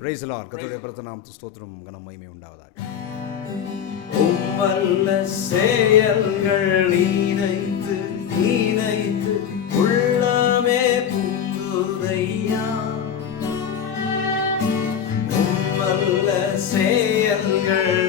Praise the Lord. கர்த்தருடைய பரிசுத்த நாமத்துக்கு ஸ்தோத்திரம் கனம் மகிமை உண்டாவதாக. உம்மல்ல செயல்கள் நினைத்து நினைத்து உள்ளமே புங்குதையா. உம்மல்ல செயல்கள்